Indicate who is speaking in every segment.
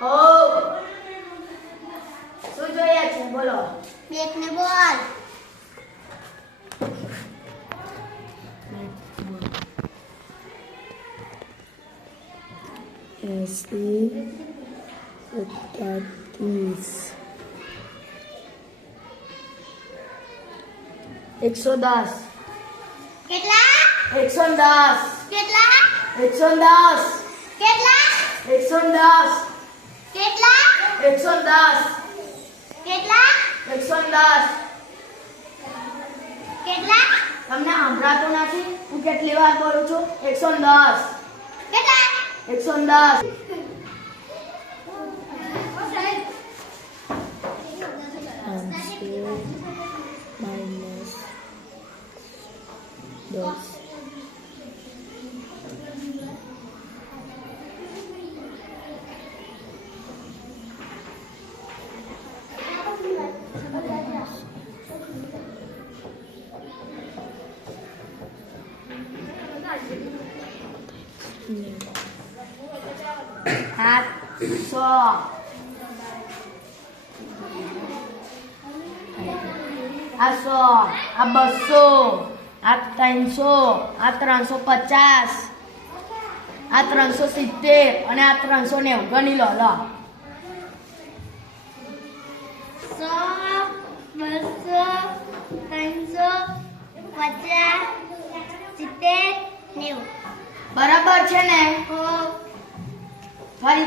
Speaker 1: હો શું જોઈએ છે? બોલો.
Speaker 2: બેટ ને બોલ.
Speaker 1: એસી વત્તા એકસો દસ
Speaker 2: કેટલા?
Speaker 1: એકસો દસ.
Speaker 2: કેટલા?
Speaker 1: એકસો દસ.
Speaker 2: કેટલા?
Speaker 1: એકસો દસ. 110
Speaker 2: કેટલા?
Speaker 1: 110
Speaker 2: કેટલા?
Speaker 1: તમને સાંભળાતો નથી? હું કેટલી વાર કરું છું? 110
Speaker 2: કેટલા?
Speaker 1: 110 દસ દસ. Hát so આ બસો, આ ત્રણસો આ ત્રણસો પચાસ, આ ત્રણસો સિત્તેર અને આ ત્રણસો નેવું ગણી લો લો.
Speaker 2: બસો, ત્રણસો પચાસ.
Speaker 1: બરાબર છે ને? ફરી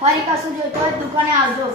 Speaker 1: ફરી કશું જોઈતો હોય દુકાને આવજો.